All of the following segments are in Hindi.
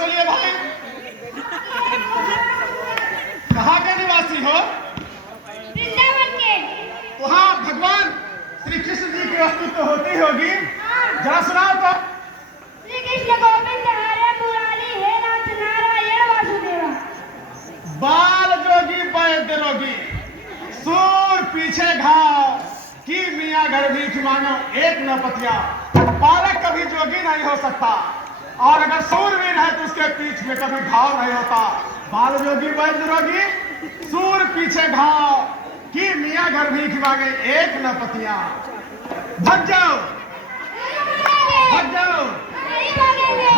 चलिए भाई, कहाँ के निवासी हो? वृंदावन के। तो हाँ, भगवान श्री कृष्ण जी की अस्तित्व होती होगी। जरा सुनाओ तो। श्री कृष्ण गोविंद हरे मुरारी हे नाथ नारायण वासुदेवा। बाल जोगी वैद्य रोगी, सूर पीछे घाव, की मियाँ घर भीख मांगो एक न पतिया। बालक कभी जोगी नहीं हो सकता, और अगर सूरवीर है तो उसके पीठ में कभी घाव नहीं होता। बाल जोगी वैद्य रोगी, सूर पीछे घाव, की मियाँ घर भीख मांगे एक न पतिया। भग जाओ, भग जाओ। नहीं मांगेंगे।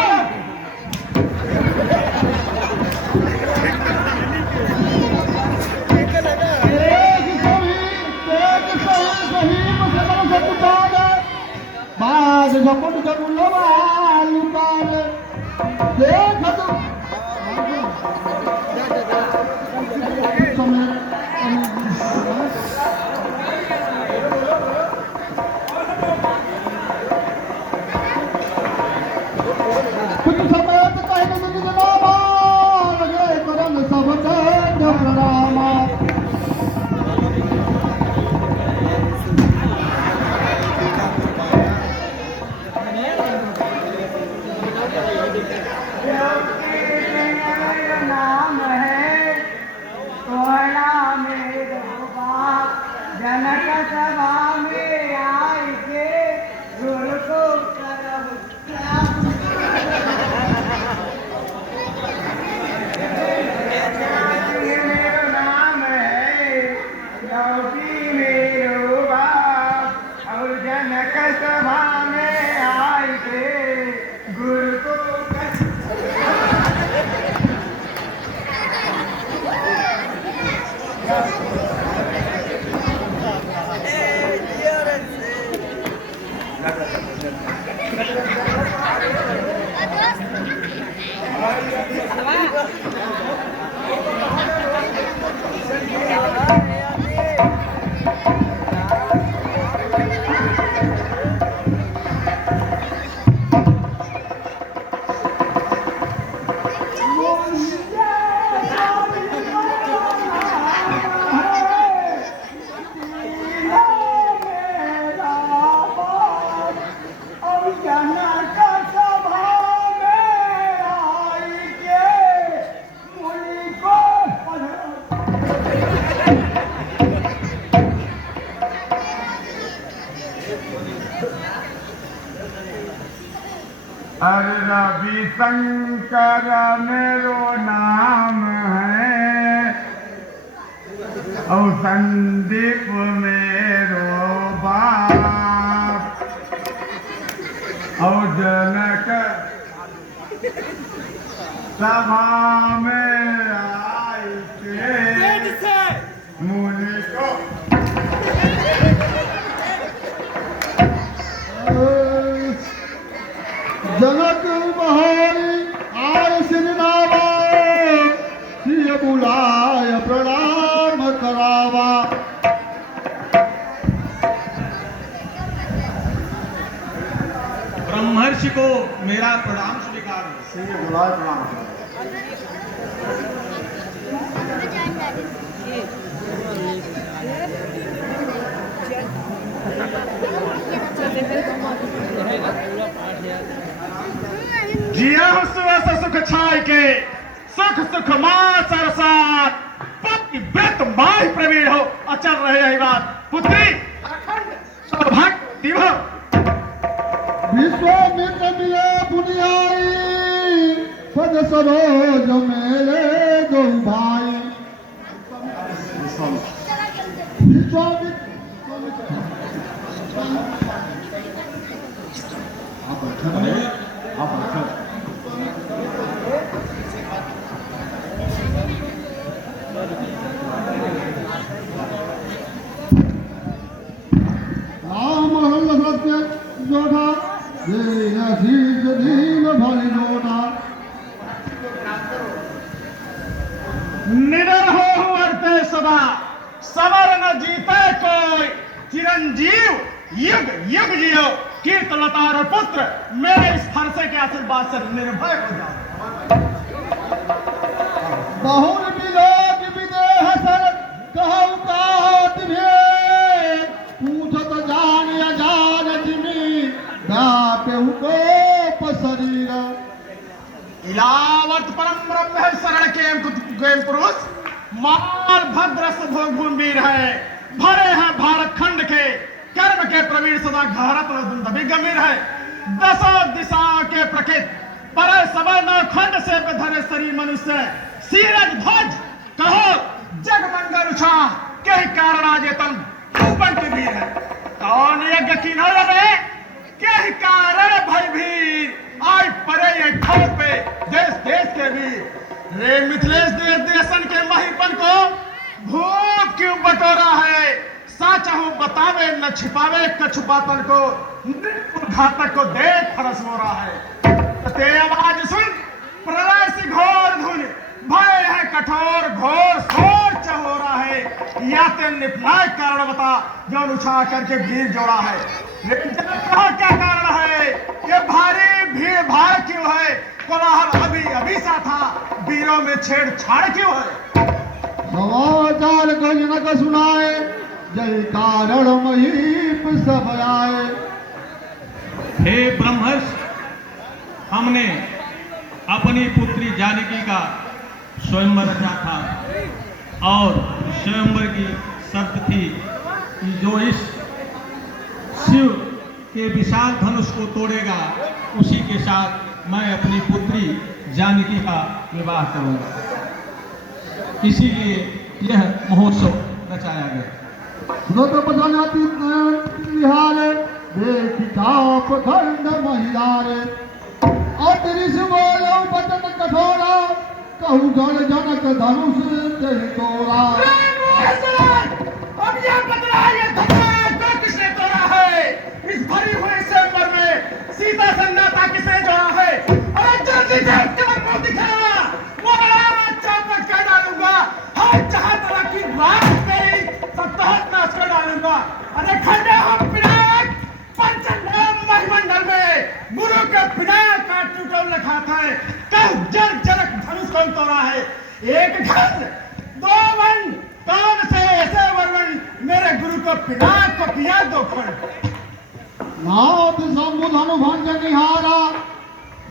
बाज झपट जमुलो बाल पाल देख तो कुछ समय तो कहे तो तुझे जनाबा लगे करन सब जय प्रणामा। नाम है तोहरा मेरे बाप जनक सभा में आई के गुरु को करब मेरो नाम है लौकी मेरो बाप और जनक सभा में आई के गुरु को अरे रवि शंकर मेरो नाम है, और संदीप मेरो बाप, और जनक सभा में आई के मुनि को जनक बहारी आय सिनावा सिय बुलाय प्रणाम करावा। ब्रह्मर्षि को मेरा प्रणाम स्वीकार। सिय बुलाय प्रणाम करावा। जिया सुख सुख छाय के, सुख सुख माँ सरसात, पति व्रत माय प्रवीण हो, अचल रहे यही बात। पुत्री अखंड सौभाग्य दिवो। विश्वामित्र मिले बुनियाई, पद सरोज मेले दो भाई। विश्वामित्र राम हल्ल सत्य जोधा दीन शीश दीन भली जोधा। निडर हो अरते सदा, सवर न जीते कोई। चिरंजीव युग युग जियो, कीर्त लतार पुत्र, मेरे इस फरसे के आशीर्वाद से निर्भय हो जाओ। बहुर विलोक विदेह सर कहु कात भेद पूछत जान अजान जिमी व्यापेहु कोप शरीर इलावत परम ब्रह्म है शरण के पुरुष माल भद्र भोग वीर है भरे हैं भारत खंड के कर्म के प्रवीण सदा घारत दुंदभी गंभीर है दसों दिशाओं के प्रकृत पर सवर्ण खंड से धरे शरी मनुष्य सीरज ध्वज कहो जग मंगल उछा के कारण आज तुम ऊपर के वीर है कौन यज्ञ की नजर है के कारण भय भीर आज परे ये ठोर पे देश देश के वीर रे मिथिलेश देश देशन के महिपन को भूप क्यों बटोरा है साचाहू बतावे न छिपावे कछुपातन को घातक को देख फरस हो रहा है ते आवाज सुन प्रलय सी घोर धुन भय है कठोर घोर शोर हो रहा है या ते निपनाय कारण बता जो उछा करके भीड़ जोड़ा है लेकिन क्या कारण है ये भारी भीड़ भाड़ क्यों है कोलाहल अभी अभी सा था वीरों में छेड़छाड़ क्यों है समाचार को जनक सुनाए जय कारण महीप सब आए। हे ब्रह्मर्ष हमने अपनी पुत्री जानकी का स्वयंवर रचा था और स्वयंवर की शर्त थी कि जो इस शिव के विशाल धनुष को तोड़ेगा उसी के साथ मैं अपनी पुत्री जानकी का विवाह करूंगा इसीलिए यह महोत्सव रचाया गया। सुनत बजाती निहारे देखी चाप खंड महिलारे अतिरिस बोलो बचन कठोरा कहू गण जनक धनुष ते तोरा अब यह बदला ये धनुष को किसने तोड़ा है इस भरी हुई सेंबर में सीता सन्नाटा किसने जोड़ा है अरे जल्दी से मुंह दिखावा वो बड़ा चौपट कर डालूंगा हर जहां तरह की बात मेरी सब तहत नाश कर डालूंगा अरे खंडे हम पिनाक पंचनाम महिमंडल में गुरु के पिनाक का टूटल लिखा था कल जन जनक धनुष कौन तोड़ा है एक खंड दो वन कौन से ऐसे वर्णन मेरे गुरु को पिनाक को किया दो खंड नाथ संबुधन भंज निहारा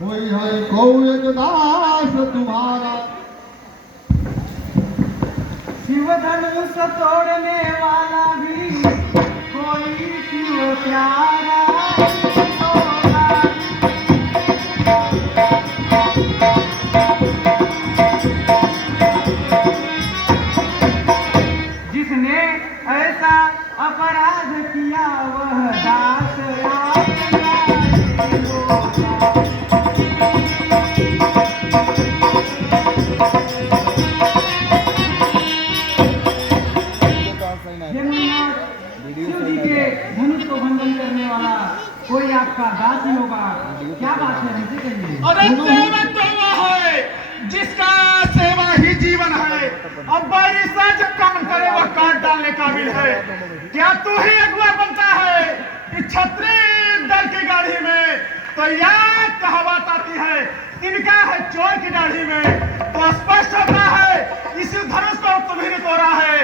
कोई है को एक दास तुम्हारा शिव धनुष तोड़ने वाला भी कोई शिव प्यारा जिसने ऐसा अपराध किया वह दास धनुष को भंजन करने वाला कोई आपका दास ही होगा क्या बात है हमसे कहिए अरे सेवक तो वो है जिसका सेवा ही जीवन है अब बारिशा जब काम करे वह काट डालने काबिल है क्या तू ही अगुआ बनता है इस क्षत्रिय दल की गाड़ी में तो यह कहावत आती है इनका है चोर की दाढ़ी में तो स्पष्ट होता है इस धनुष को तुम्ही ने तोड़ा है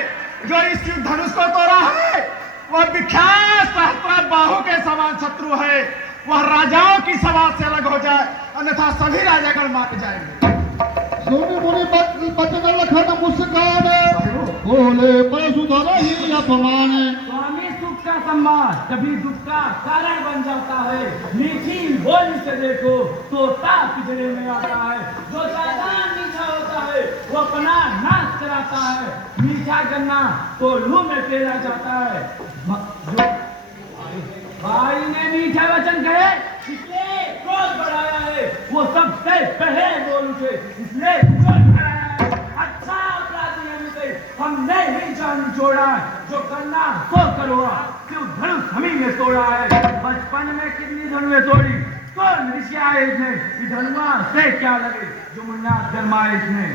जो इस धनुष को तोड़ा है वह विख्यात सहस्त्र बाहु के समान शत्रु है वह राजाओं की सभा से अलग हो जाए अन्यथा सभी राजागण मारे जाएंगे सोनी मुनि बचन लखन मुस्कान बोले परशुधर ही अपमान स्वामी सुख का सम्मान कभी दुख का कारण बन जाता है मीठी बोली से देखो तोता पिंजरे में आता है जो ज्यादा मीठा होता है वो अपना नाश कराता है मीठा गन्ना कोल्हू में पेरा जाता है जो भाई ने मीठा वचन कहे इसलिए क्रोध बढ़ाया है वो सबसे पहले बोल उठे इसलिए क्रोध बढ़ाया है अच्छा अपराधी है मुझे हमने ही जान छोड़ा जो करना तो करो क्यों धनुष हमी ने तोड़ा है बचपन में कितनी धनुएं तोड़ी कौन ऋषि आए इसने धनुआ से क्या लगे जो मुन्ना जन्माए इसने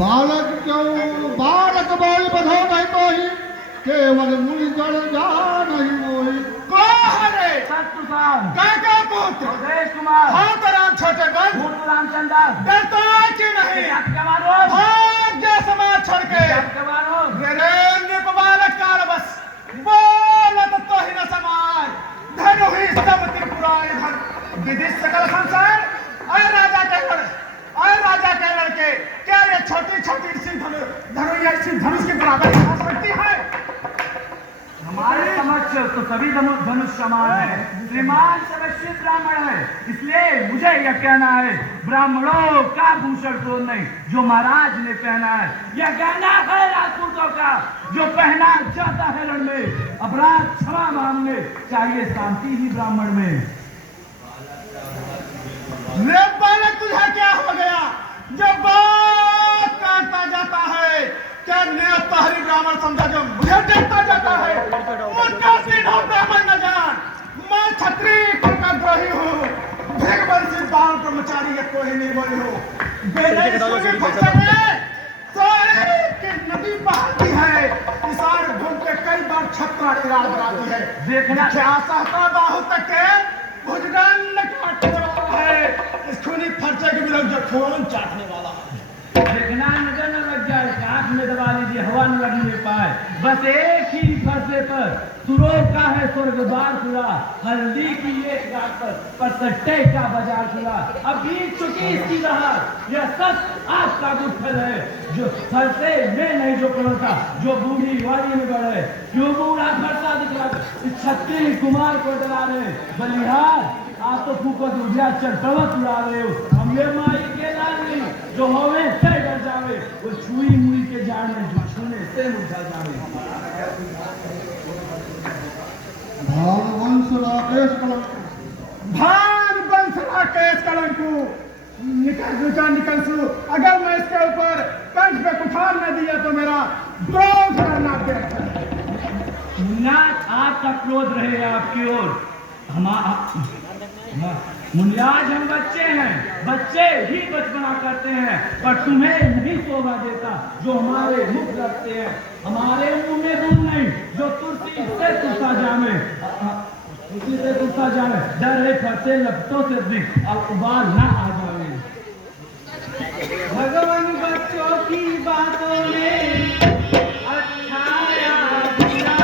बालक बोल बधो नहीं तो ही केवल मुनि जड़ जा नहीं मोही को हरे सत्तुसान काका पुत्र सुदेश कुमार हाँ तेरा रामचंद्र डरता कि नहीं? क्या मारो भाग जा समाज छोड़ के। क्या मारो वीरेंद्र बालक काल बस बोलत तो ही न समाज धनु ही सब त्रिपुरारी धन विदित सकल संसार। अरे राजा के लड़के क्या ये छोटी छोटी सी धनु या इसी धनुष के बराबर हो सकती है? हमारे समक्ष तो सभी धनुष समान है। श्रीमान सर्वश्री ब्राह्मण है, इसलिए मुझे यह कहना है ब्राह्मणों का भूषण तो नहीं जो महाराज ने पहना है, यह गहना है राजपूतों का जो पहना जाता है रण में। अपराध क्षमा मांगने चाहिए शांति ही ब्राह्मण में। रे बालक तुझे क्या हो गया जो बात करता जाता है? क्या नया तहरी ब्राह्मण समझा जो मुझे देखता जाता है? मुझका सीधा ब्राह्मण न जान, मैं छत्री कुल का द्रोही हूँ, भगवंशी दान ब्रह्मचारी या कोई निर्मोही हूँ। बेटे सोने फंसे में सारे की नदी बहती है, इसार घूम के कई बार छत्रा इराद बनाती है। देखना क्या सहता बाहु तक के भुजदंड काटने वाला है, इस खूनी फर्चे के विरुद्ध जो खून चाटने वाला है। देखना नजर न लग जाए, आंख में दबा लीजिए हवा न लगने पाए। बस एक ही फरसे पर सुरों का है स्वर्ग द्वार खुला, हल्दी की एक रात पर सट्टे का बाजार खुला। अब बीत चुकी इसकी राह, यह सब आपका गुत्थल है जो फरसे में नहीं जो पड़ता जो बूढ़ी वाली में बढ़े। क्यों बूढ़ा फरसा दिखला इस छत्री कुमार को डरा रहे? बलिहार आप तो फूकत उड़िया चटवत उड़ा रहे हो। हम ये माई के लाली जो होवे से डर जावे, वो छुई मुई के जाने जो छूने से मुझा जावे। भागवंश राकेश कलंक भागवंश राकेश कलंकु निकलसु। अगर मैं इसके ऊपर कंठ पे कुठार न दिया तो मेरा द्रोह करना बेहतर है। मुनियाज आपका क्रोध रहे आपकी ओर। मुनियाज हम बच्चे हैं, बच्चे ही बचपना करते हैं, पर तुम्हें नहीं शोभा देता जो हमारे मुख लगते हैं। हमारे मुंह में दूध नहीं जो तुलसी से तुलसा जामे, तुलसी से तुलसा जामे। डर है फरसे लपटों से दिख अब उबाल ना आ जावे। भगवान बच्चों की बातों में अच्छा या बुरा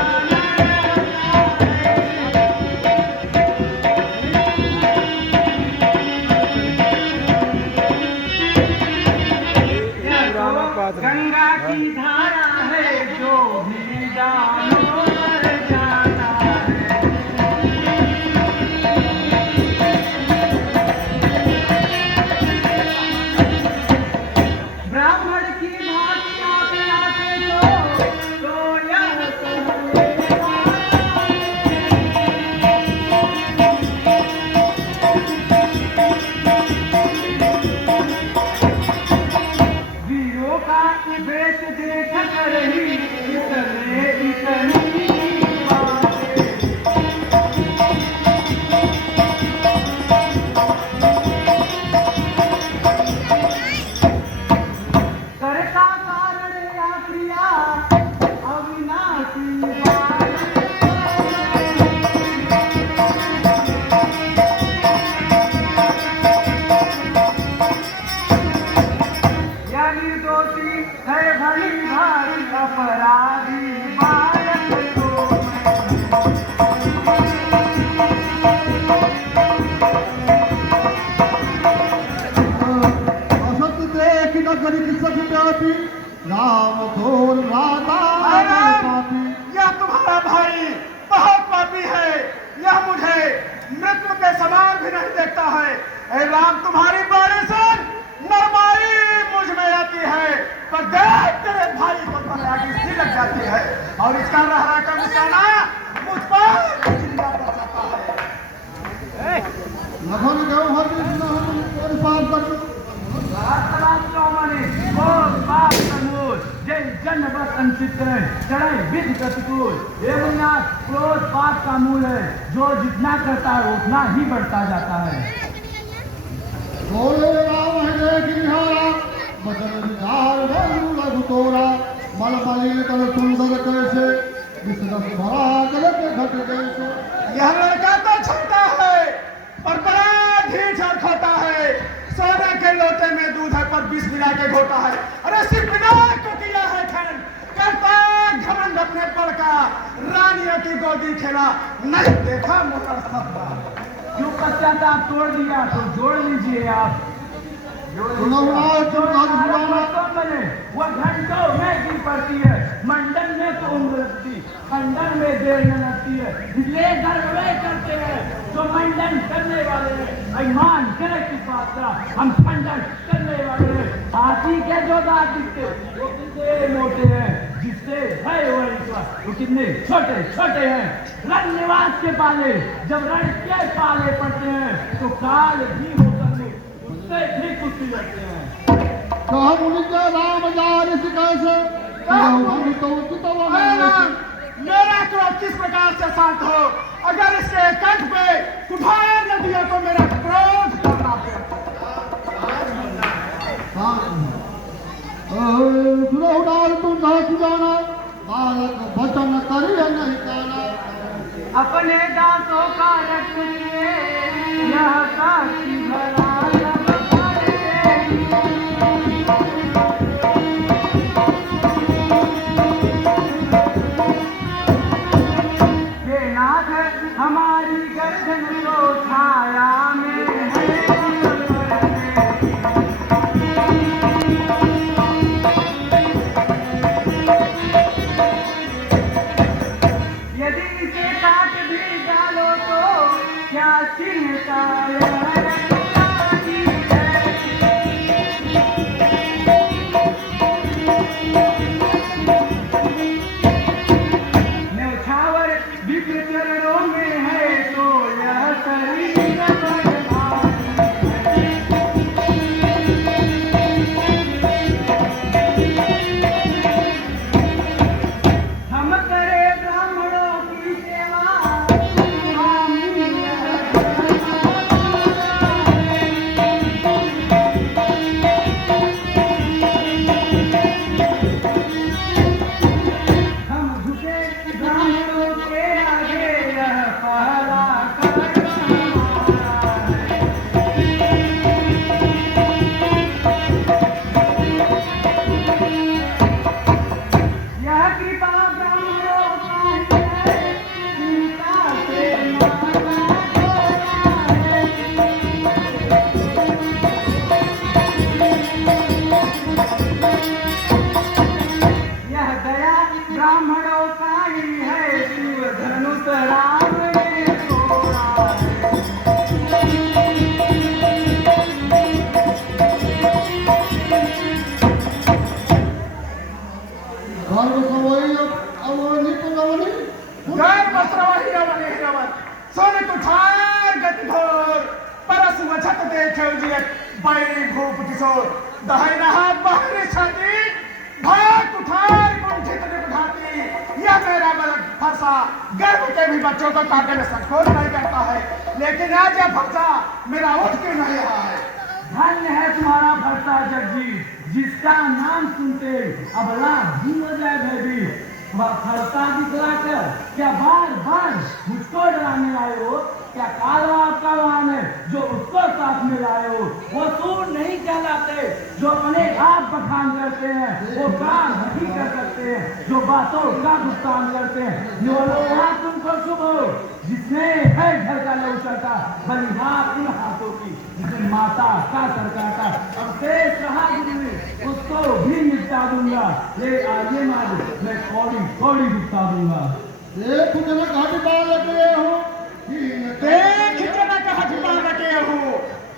गंगा की धारा है जो भी जानो मर जाता है। ब्राह्मण की भातियां पिलाते तो यह वीरों का वेश देख कर ही इतनी कर का कारण या प्रिया अविनाशी या निर्दोषी है भली भारी अपराधी बालक को। असत देख न करी सत व्यापी राम घोर राधा पापी। यह तुम्हारा भाई बहुत पापी है, यह मुझे मृत्यु के समान भी नहीं देखता है। ऐ राम तुम्हारी बाणी सुन, नरमाई मुझ में आती है, पर देख तेरे भाई को आगे सी लग जाती है और इसका रहरा का निशाना मुझ पर चिल्ला बचाता है। लखन गौ हर कृष्ण पार कर जय जन बस अंचित चढ़ाई विधि प्रतिकूल। क्रोध पाप का मूल है, जो जितना करता है उतना ही बढ़ता जाता है। बोले राम है गिरिहारा बदन विचार बंधु लघु तोरा मल मलिन कर सुंदर कैसे विष्णु भरा गलत घट कैसे। यह लड़का तो छोटा है पर बड़ा ढीठ और खोटा है, सोने के दूध है पर विष मिला के घोटा है। अरे सिर्फ पिता को किया है खैन, करता घमंड अपने पर का, रानियों की गोदी खेला, नहीं देखा मोटर सत्ता। जो पश्चाताप तोड़ दिया तो जोड़ लीजिए आप। वो घंटों में गिर पड़ती है, मंडन में तो उम्र लगती, खंडन में देर न लगती है। इसलिए गर्व करते हैं जो मंडन करने वाले हैं, अभिमान करे की पात्रा, हम खंडन करने वाले हैं। हाथी के जो दांत दिखते वो कितने मोटे हैं, जिससे है वो कितने छोटे छोटे हैं। रण निवास के पाले जब रण के पाले पड़ते हैं तो काल भी होकर उससे भी कुछ लगते हैं। राम जारी कैसे मेरा क्रोध किस प्रकार से शांत हो? अगर इसके कंठ पे कुठार न दिया तो मेरा क्रोध करना तुम जाना बालक वचन करिए नहीं जाना। अपने दांतों का रखिए यह काशी भरा लब भरेगी। हे नाथ हमारी गर्दन तो छाया में है यदि इसे काट भी डालो तो क्या चिन्हता न्यौछावर विप्र चरणों में है तो यह शरीर बर्बादी है। हम करे ब्राह्मणों की सेवा स्वामी हम झुके ब्राह्मणों के आगे यह पहला कर्म हमारा है। यह कृपा ब्राह्मणों का है, इनका से माना होता है। यह दया ब्राह्मणों का ही है, शिव धनुष राम ने तोड़ा है। गर्व सवई अवनी पुनवनी जय बसरवाही रवनि हिरवन, सोने कुठार गति घोर, परस वछत देखे जियत, बैरी भूप किशोर, दहिना हाथ बाहरी छाती, भया कुठार कुंठित निपघाती, यह मेरा बल फरसा, गर्भ के भी बच्चों को काटने में संकोच नहीं करता है, लेकिन आज यह फरसा मेरा उठ क्यों नहीं रहा है? धन्य है तुम्हारा भरता जगदीश, जिसका नाम सुनते अबला भी हो जाए भयभीत। वह फरता दिखलाकर क्या बार बार मुझको डराने आए हो? क्या कालवा आपका वाहन है जो उसको साथ में लाए हो? वो सूर नहीं कहलाते जो अपने आप बखान करते हैं, वो काम नहीं कर सकते हैं जो बातों का भुगतान करते हैं। निवलोहा तुमको शुभ हो, जिसने है घर का लौटाता, बलिहार उन हाथों की जिसने माता का सरकाता। अब शेष रहा गुरु, उसको भी निपटा दूंगा। ले आइए मार, मैं थोड़ी थोड़ी निपटा दूंगा। एक जन घाटी बालक ये हो देख जनक हठमान रखे हो,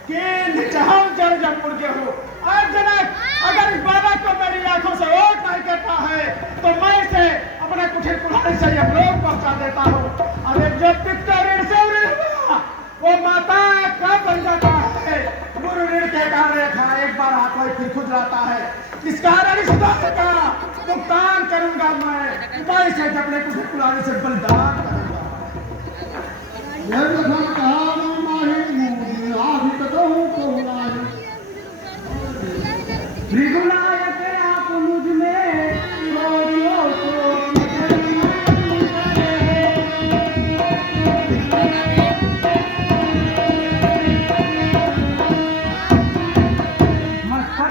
केंद्र चहल जल जमपुर के हो। और जनक अगर इस बालक को मेरी आंखों से ओट नहीं करता है तो मैं इसे अपने कुठे कुल्हाड़ी से यह लोग पहुंचा देता हूँ। अरे जब पिता ऋण से ऋण हुआ वो माता कब बन जाता है? गुरु ऋण के कारण एक बार हाथ में फिर खुजलाता है। इस कारण इस दोष का भुगतान करूंगा मैं इसे अपने कुठे कुल्हाड़ी से बलिदान करूंगा। यह कथन कहा माही मुझे आदि कहूँ तो नाही। त्रिगुणायक आप मुझ में सोचो तो मस्तक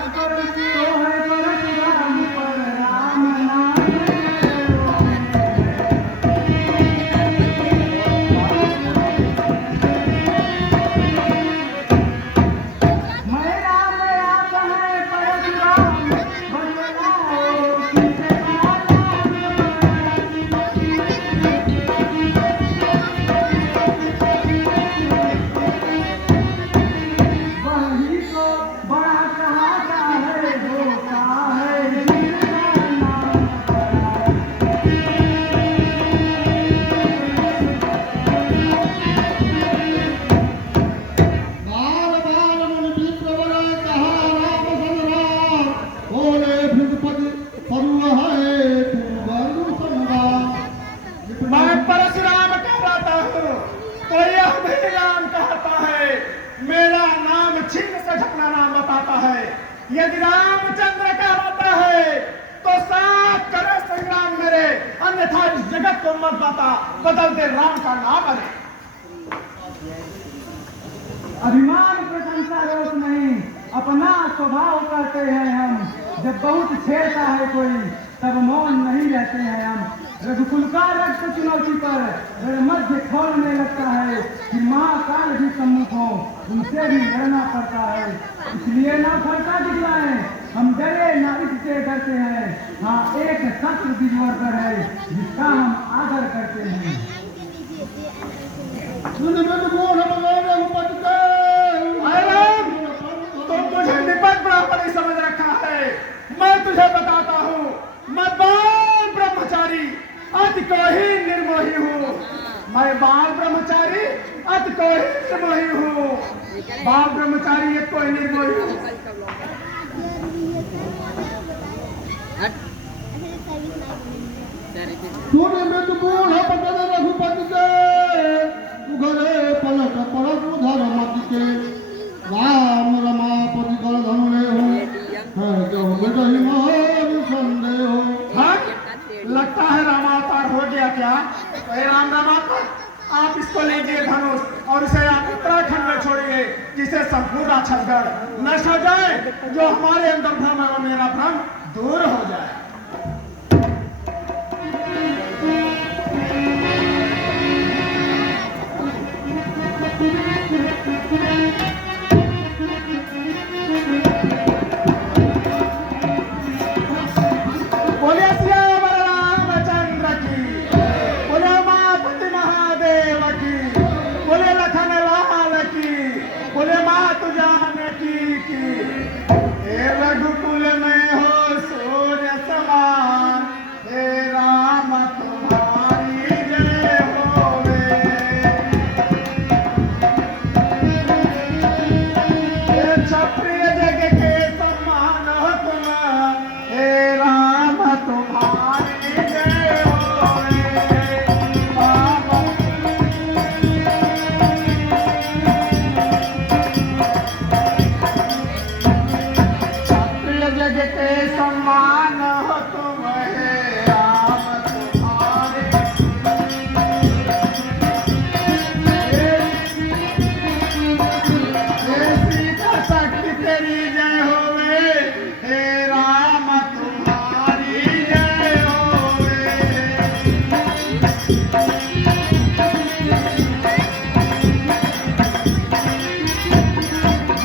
मेरा नाम छिन्न से अपना नाम बताता है। यदि रामचंद्र कहलाता है तो साथ करे संग्राम मेरे, अन्यथा इस जगत को मत पाता, बदल दे राम का नाम अरे। अभिमान प्रशंसा रोक नहीं, अपना स्वभाव करते हैं हम। जब बहुत छेड़ता है कोई तब मौन नहीं रहते हैं हम। रघुकुल का रक्त चुनौती पर मध्य खोलने लगता है कि महाकाल भी सम्मुख हो, उनसे भी लड़ना पड़ता है। इसलिए ना फरका दिखलाएं, हम डरे ना इससे डरते हैं। हाँ, एक शस्त्र दिजवर पर है जिसका हम आदर करते हैं। तुम मुझे निपट ब्राह्मणी समझ रखा है। मैं तुझे बताता हूँ, मैं बाल ब्रह्मचारी अति को ही निर्मोही हूँ। मैं बाल ब्रह्मचारी अति को ही निर्मोही हूँ। बाल ब्रह्मचारी एक को ही निर्मोही हूँ। तूने मृत्यु बूढ़ पकड़ रघुपति के, घरे पलट पलट उधर मत के। राम रमापति कर धनु ले हो, है जो मिटहि मोर संदेह हो। हाँ? लगता है रामावतार हो गया क्या? तो हे राम रामावतार, आप इसको लीजिए धनुष और इसे आप उत्तराखंड में छोड़िए, जिसे संपूर्ण छत्तीसगढ़ नष्ट हो जाए, जो हमारे अंदर भ्रम है वो मेरा भ्रम दूर हो जाए। बोलिए श्याम रामचंद्र की, बोले उमापति महादेव की, बोले लखन लाल की, बोले मातु जानकी की। हे रघुकुल में हो सूर्य समान, हे राम तुम्हारी जय होवे। हे क्षत्रिय जग के सम्मान हो तुम, हे राम तुम्हारी जय होवे। क्षत्रिय जग के सम्मान हो तुम, हे राम तुम्हारी। हे सीता शक्ति तेरी जय होवे, हे राम तुम्हारी जय होवे।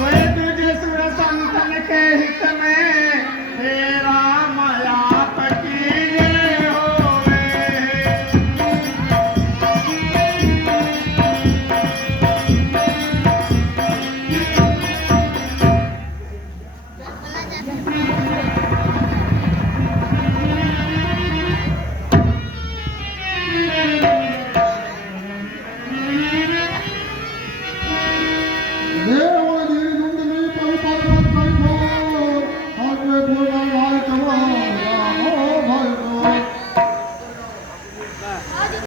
वे तुझे सुर संतन के हित में, हे राम आपकी जय होवे।